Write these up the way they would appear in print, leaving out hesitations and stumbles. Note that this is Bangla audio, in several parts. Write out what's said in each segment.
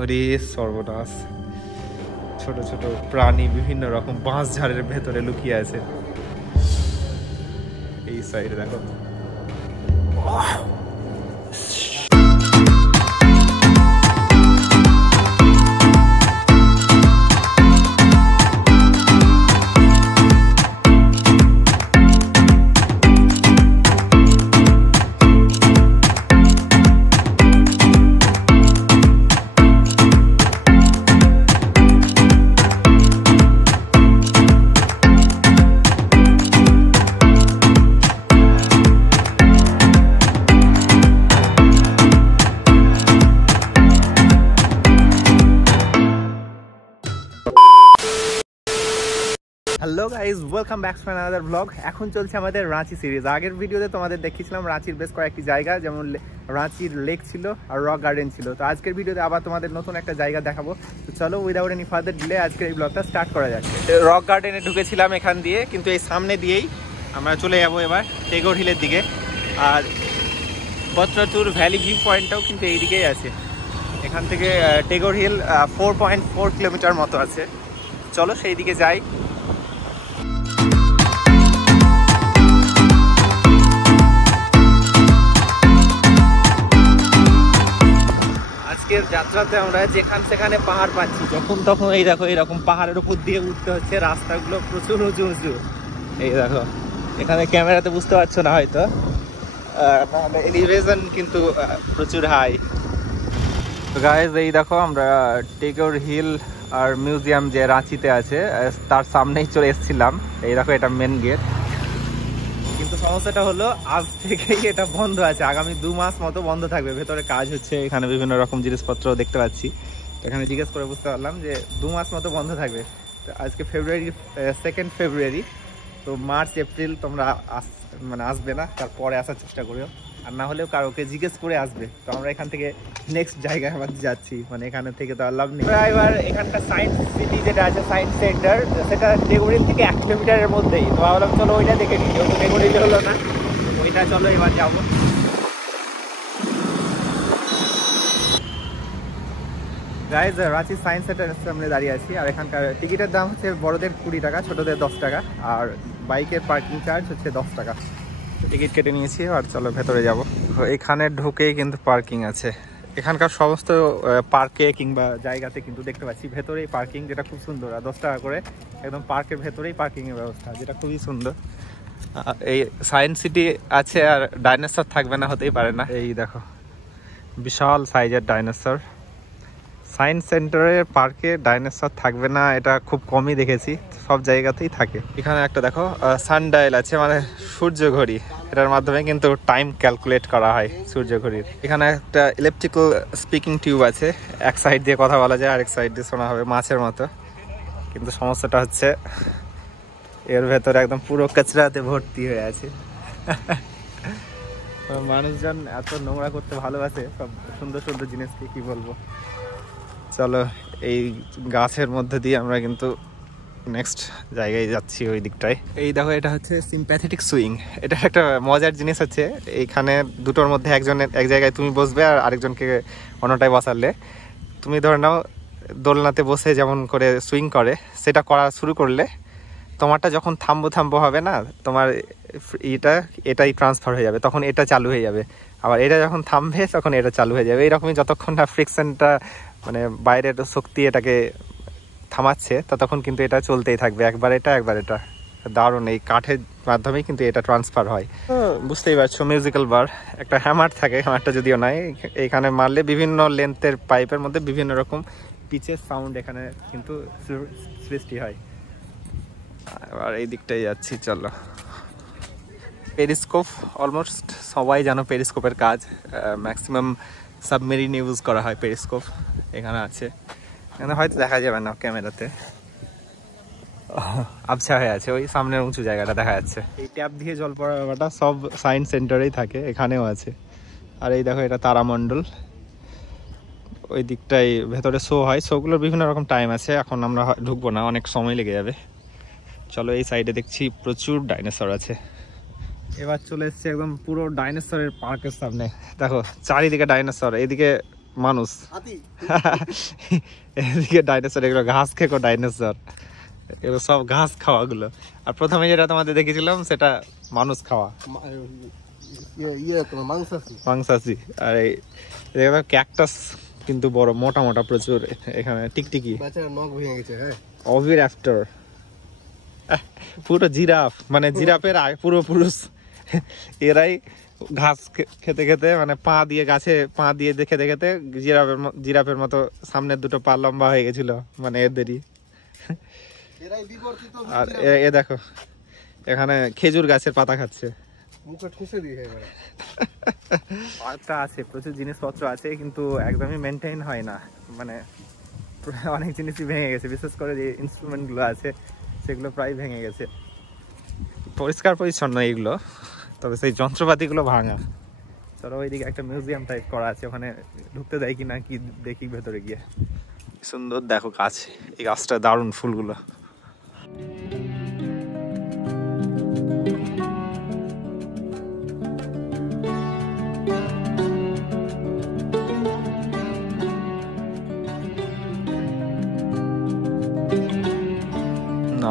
ওরে সর্বনাশ, ছোট ছোট প্রাণী বিভিন্ন রকম বাঁশ ঝাড়ের ভেতরে লুকিয়ে আছে। এই সাইডে দেখো, hello guys, welcome back to another blog. এখন চলছে আমাদের রাঁচি সিরিজ। আগের ভিডিওতে তোমাদের দেখিয়েছিলাম রাঁচির বেশ কয়েকটি জায়গা, যেমন রাঁচির লেক ছিল আর রক গার্ডেন ছিল। তো আজকের ভিডিওতে আবার তোমাদের নতুন একটা জায়গা দেখাবো। তো চলো, উইদাউট এনি ফার্দার ডিলে আজকের এই ব্লগটা স্টার্ট করা যাচ্ছে। রক গার্ডেনে ঢুকেছিলাম এখান দিয়ে, কিন্তু এই সামনে দিয়েই আমরা চলে যাবো এবার টেগোর হিলের দিকে। আর পত্রাতুর ভ্যালি ভিউ পয়েন্টটাও কিন্তু এই দিকেই আছে। এখান থেকে টেগোর হিল 4.4 কিলোমিটার মতো আছে। চলো সেই দিকে যাই। আজকের যাত্রাতে আমরা যেখান সেখানে পাহাড় পাচ্ছি, যখন তখন এই দেখো এরকম পাহাড়ের উপর দিয়ে উঠতে হচ্ছে। রাস্তাগুলো প্রচুর উঁচু উঁচু। এই দেখো, এখানে ক্যামেরাতে বুঝতে পারছো না হয়তো, তাহলে এলিভেশন কিন্তু প্রচুর হাই। তো গাইজ, এই দেখো আমরা টেগোর হিল আর মিউজিয়াম যে রাঁচিতে আছে তার সামনেই চলে এসেছিলাম। এই দেখো, এটা মেন গেট। কিন্তু সমস্যাটা হলো আজ থেকেই এটা বন্ধ আছে, আগামী 2 মাস মতো বন্ধ থাকবে। ভেতরে কাজ হচ্ছে, এখানে বিভিন্ন রকম জিনিসপত্র দেখতে পাচ্ছি। এখানে জিজ্ঞেস করে বুঝতে পারলাম যে 2 মাস মতো বন্ধ থাকবে। তো আজকে ফেব্রুয়ারি 2 ফেব্রুয়ারি, তো মার্চ এপ্রিল তোমরা আসবে না, তারপরে আসার চেষ্টা করিও। আর না হলেও কারোকে জিজ্ঞেস করে আসবে। তো আমরা এখান থেকে নেক্সট জায়গায় আবার যাচ্ছি, মানে এখানে থেকে তো আর লাভ নেই। এবার এখানকার সায়েন্স সিটি যেটা আছে, সায়েন্স সেন্টার, সেটা টেগোর হিল থেকে 1 কিলোমিটারের মধ্যেই। তো ভাবলাম চলো ওইটা দেখে নিই, যেহেতু টেগোর হিল হলো না, ওইটা চলো এবার যাবো। গাইজ, রাঁচি সায়েন্স সেন্টারের সামনে দাঁড়িয়ে আছি। আর এখানকার টিকিটের দাম হচ্ছে বড়দের 20 টাকা, ছোটদের 10 টাকা, আর বাইকের পার্কিং চার্জ হচ্ছে 10 টাকা। টিকিট কেটে নিয়েছি, আর চলো ভেতরে যাব। এখানে ঢুকেই কিন্তু পার্কিং আছে। এখানকার সমস্ত পার্কে কিংবা জায়গাতে কিন্তু দেখতে পাচ্ছি ভেতরেই পার্কিং, যেটা খুব সুন্দর। আর 10 টাকা করে একদম পার্কের ভেতরেই পার্কিংয়ের ব্যবস্থা, যেটা খুবই সুন্দর। এই সায়েন্স সিটি আছে আর ডাইনোসর থাকবে না, হতেই পারে না। এই দেখো, বিশাল সাইজের ডাইনোসর। সায়েন্স সেন্টারের পার্কে ডাইনোসর থাকবে না এটা খুব কমই দেখেছি, সব জায়গাতেই থাকে। এখানে একটা দেখো সানডায়াল আছে, মানে সূর্য ঘড়ি। এটার মাধ্যমে কিন্তু টাইম ক্যালকুলেট করা হয় সূর্য ঘড়ির। এখানে একটা ইলেকট্রিক্যাল স্পিকিং টিউব আছে, এক সাইড দিয়ে কথা বলা যায়, আরেক সাইড দিয়ে শোনা হবে মাছের মতো। কিন্তু সমস্যাটা হচ্ছে এর ভেতরে একদম পুরো কাচরাতে ভর্তি হয়ে আছে। মানুষজন এত নোংরা করতে ভালোবাসে সব সুন্দর সুন্দর জিনিসকে, কি বলবো। চলো, এই গাছের মধ্যে দিয়ে আমরা কিন্তু নেক্সট জায়গায় যাচ্ছি, ওই দিকটায়। এই দেখো, এটা হচ্ছে সিম্প্যাথেটিক সুইং। এটা একটা মজার জিনিস হচ্ছে, এইখানে দুটোর মধ্যে এক জায়গায় তুমি বসবে, আর আরেকজনকে অন্যটায় বসালে, তুমি ধরে নাও দোলনাতে বসে যেমন করে সুইং করে, সেটা করা শুরু করলে তোমারটা যখন থামবো হবে না, তোমার এটাই ট্রান্সফার হয়ে যাবে, তখন এটা চালু হয়ে যাবে। আবার এটা যখন থামবে তখন এটা চালু হয়ে যাবে। এইরকমই যতক্ষণ না ফ্রিকশনটা, মানে বাইরের শক্তি এটাকে থামাচ্ছে, ততক্ষণ কিন্তু এটা চলতেই থাকবে। একবার এটা একবার এটা। দারুণ, এই কাঠের মাধ্যমেই কিন্তু এটা ট্রান্সফার হয়। বুঝতেই পারছো, মিউজিক্যাল বার। একটা হ্যামার থাকে, হ্যামারটা যদিও নাই, এখানে মারলে বিভিন্ন লেন্থের পাইপের মধ্যে বিভিন্ন রকম পিচের সাউন্ড এখানে কিন্তু সৃষ্টি হয়। আর এই দিকটাই যাচ্ছি, চলো। পেরিস্কোপ, অলমোস্ট সবাই জানো পেরিস্কোপের কাজ। ম্যাক্সিমাম সাবমেরিন ইউজ করা হয় পেরিস্কোপ। এখানে আছে, এখানে হয়তো দেখা যাবে না ক্যামেরাতে, আবছা হয়ে আছে, ওই সামনের উঁচু জায়গাটা দেখা যাচ্ছে। এই ট্যাপ দিয়ে জল পড়া ব্যাপারটা সব সায়েন্স সেন্টারেই থাকে, এখানেও আছে। আর এই দেখো, এটা তারামণ্ডল। ওই দিকটাই ভেতরে শো হয়, শোগুলোর বিভিন্ন রকম টাইম আছে। এখন আমরা ঢুকবো না, অনেক সময় লেগে যাবে। চলো, এই সাইডে দেখছি প্রচুর ডাইনোসর আছে। এবার চলে এসছে একদম পুরো ডাইনোসরের পার্কের সামনে। দেখো চারিদিকে ডাইনোসর, এইদিকে মানুষ, এদিকে ডাইনোসর, এগুলো ঘাস খেকো ডাইনোসর, এগুলো সব ঘাস খাওয়াগুলো। আর প্রথমে যেটা তোমাদের দেখেছিলাম সেটা মানুষ খাওয়া মাংসাসি। আর এই ক্যাকটাস কিন্তু বড় মোটা মোটা প্রচুর এখানে, টিকটিকি, অভিরাপ্টর, পুরো জিরাফ, মানে জিরাফের পূর্বপুরুষ এরাই ঘাস খেতে খেতে, মানে পা দিয়ে গাছে পা দিয়ে খেতে খেতে জিরাফের মতো সামনের দুটো পা লম্বা হয়ে গেছিল, মানে এদেরই। আর এ দেখো এখানে খেজুর গাছের পাতা খাচ্ছে। আছে প্রচুর জিনিসপত্র আছে, কিন্তু একদমই মেনটেন হয় না, মানে অনেক জিনিসই ভেঙে গেছে, বিশেষ করে যে ইনস্ট্রুমেন্ট গুলো আছে সেগুলো প্রায় ভেঙে গেছে। পরিষ্কার পরিচ্ছন্ন এইগুলো, তবে সেই যন্ত্রপাতি গুলো ভাঙা। চলো ওইদিকে একটা মিউজিয়াম টাইপ করা আছে, ওখানে ঢুকতে দেয় কিনা কি দেখি ভেতরে গিয়ে। সুন্দর দেখো গাছ, এই গাছটা দারুণ ফুলগুলো।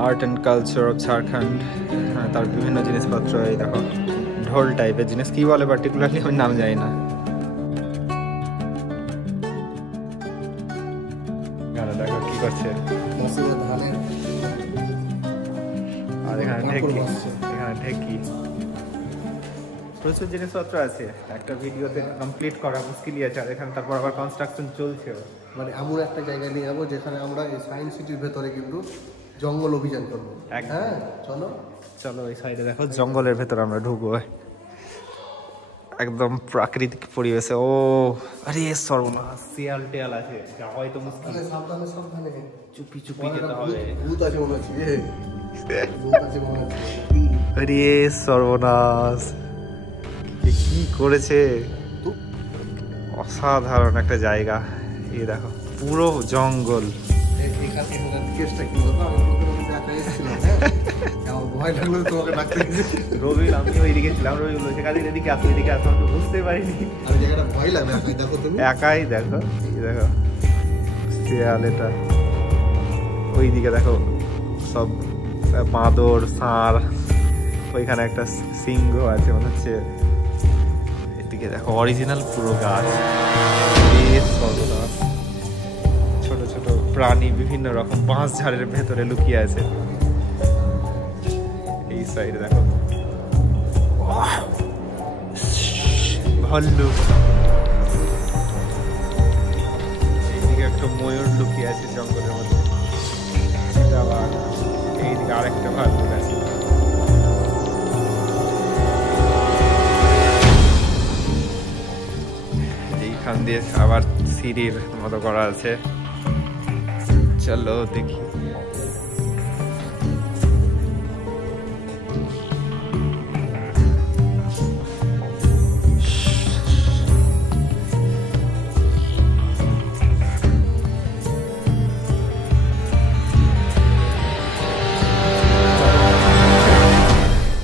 Art and culture of Jharkhand, তার বিভিন্ন জিনিসপত্র। এই দেখো ঢোল টাইপের জিনিস, কি বলে পার্টিকুলারলি আমি নাম জানি না। দেখো কি করছে, আর এখানে ঢেকি, প্রচুর জিনিসপত্র আছে, একটা ভিডিওতে কমপ্লিট করা মুশকিলই আছে। আর এখানে তারপর আবার কনস্ট্রাকশন চলছে, মানে এমন একটা জায়গায় নিয়ে যাবো যেখানে আমরা এই সায়েন্স সিটির ভেতরে কিন্তু জঙ্গল অভিযান করবো। হ্যাঁ চলো চলো ওই সাইডে দেখো জঙ্গলের ভেতরে আমরা ঢুকবো, একদম প্রাকৃতিক পরিবেশে। ও আরে সর্বনাশ, শিয়াল টিয়াল আছে, হয়তো মুশকিল, সাবধানে সাবধানে, চুপি চুপি যেতে হবে। ভূত আছে মনে হচ্ছে, আরে সর্বনাশ, কি করেছে, অসাধারণ একটা জায়গা। এই দেখো পুরো জঙ্গল। রবিল আমি ওইদিকে ছিলাম, রবিল বলছে কাজে এদিকে আসো, এদিকে আসো, আমি তো বুঝতে পারিনি। একাই দেখো, এই দেখো শিয়াল, এটা ওইদিকে দেখো সব বাঁদর, ষাঁড়, ওইখানে একটা সিংহ আছে মনে হচ্ছে। এদিকে দেখো অরিজিনাল পুরো গাছ, ছোট ছোট প্রাণী বিভিন্ন রকম বাঁশ ঝাড়ের ভেতরে লুকিয়ে আছে। এই সাইডে দেখো ভাল্লুক, এইদিকে একটা ময়ূর লুকিয়ে আছে জঙ্গলের মধ্যে, আবার এইদিকে আরেকটা ভাল্লুক আছে। এইখান দিয়ে আবার সিঁড়ির মতো করা আছে, চলো দেখি।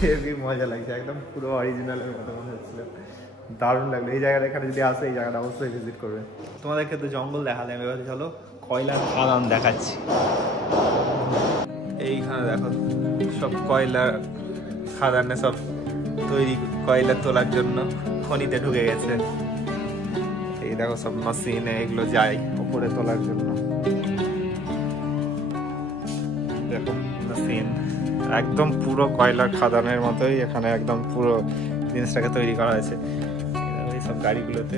হেভি মজা লাগছে, একদম পুরো অরিজিনালের মতো মনে হচ্ছিল, দারুণ লাগলো। এই জায়গাটা, এখানে যদি আসে এই জায়গাটা অবশ্যই ভিজিট করবে। তোমাদেরকে তো জঙ্গল দেখালাম, এবার চলো কয়লার খাদান দেখাচ্ছি। এইখানে দেখো সব কয়লার খাদানে সব তৈরি, কয়লা তোলার জন্য খনিতে ঢুকে গেছে। এই দেখো সব মেশিনে এগুলো যায় উপরে তোলার জন্য, দেখো মেশিন একদম পুরো কয়লার খাদানের মতোই এখানে একদম পুরো জিনিসটাকে তৈরি করা হয়েছে। এইসব গাড়িগুলোতে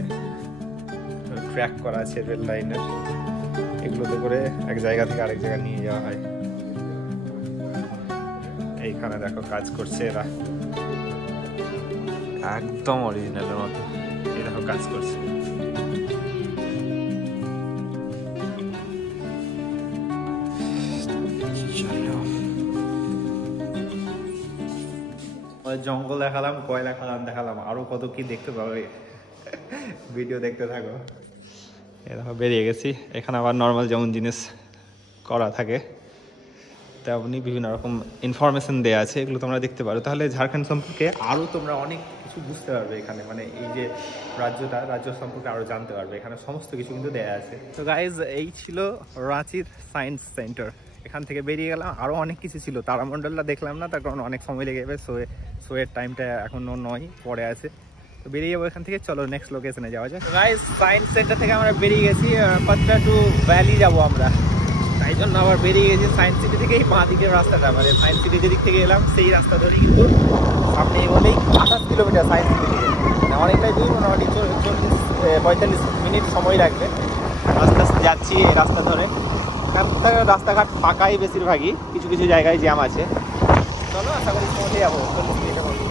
ট্র্যাক করা আছে রেল লাইনের, এগুলোতে করে এক জায়গা থেকে আরেক জায়গায় নিয়ে যাওয়া হয়। এইখানে দেখো কাজ করছে এরা, একদম অরিজিনালের মতো, এই দেখো কাজ করছে। জঙ্গল দেখালাম, কয়লা খাদান দেখালাম, আরো কত কি দেখতে পাবে, ভিডিও দেখতে থাকো। এরকম বেরিয়ে গেছি, এখানে আবার নর্মাল যেমন জিনিস করা থাকে তেমনি বিভিন্ন রকম ইনফরমেশন দেওয়া আছে, এগুলো তোমরা দেখতে পারো। তাহলে ঝাড়খণ্ড সম্পর্কে আরও তোমরা অনেক কিছু বুঝতে পারবে এখানে, মানে এই যে রাজ্য সম্পর্কে আরও জানতে পারবে। এখানে সমস্ত কিছু কিন্তু দেয়া আছে। তো গাইজ এই ছিল রাঁচির সায়েন্স সেন্টার। এখান থেকে বেরিয়ে গেলাম, আরও অনেক কিছু ছিল, তারামণ্ডলটা দেখলাম না তার কারণ অনেক সময় লেগে যাবে, শোয়ের টাইমটা এখনও নয়, পরে আছে। তো বেরিয়ে যাবো এখান থেকে, চলো নেক্সট লোকেশনে যাওয়া যায়। গাইজ সায়েন্স সেন্টার থেকে আমরা বেরিয়ে গেছি, পাত্রা টু ভ্যালি যাবো আমরা, তাই জন্য আবার বেরিয়ে গেছি সায়েন্স সিটি থেকে। এই বাঁ দিকের রাস্তাটা, মানে সায়েন্স সিটি যেদিক থেকে এলাম সেই রাস্তা ধরে কিন্তু সামনে এগোলেই 28 কিলোমিটার সায়েন্স সিটি থেকে, মানে অনেকটাই দূর, মোটামুটি 45 মিনিট সময় লাগবে। আস্তে আস্তে যাচ্ছি এই রাস্তা ধরে, রাস্তাঘাট ফাঁকাই বেশিরভাগই, কিছু কিছু জায়গায় জ্যাম আছে। চলো আশা করি পৌঁছে যাবো 40 মিনিটের মধ্যে।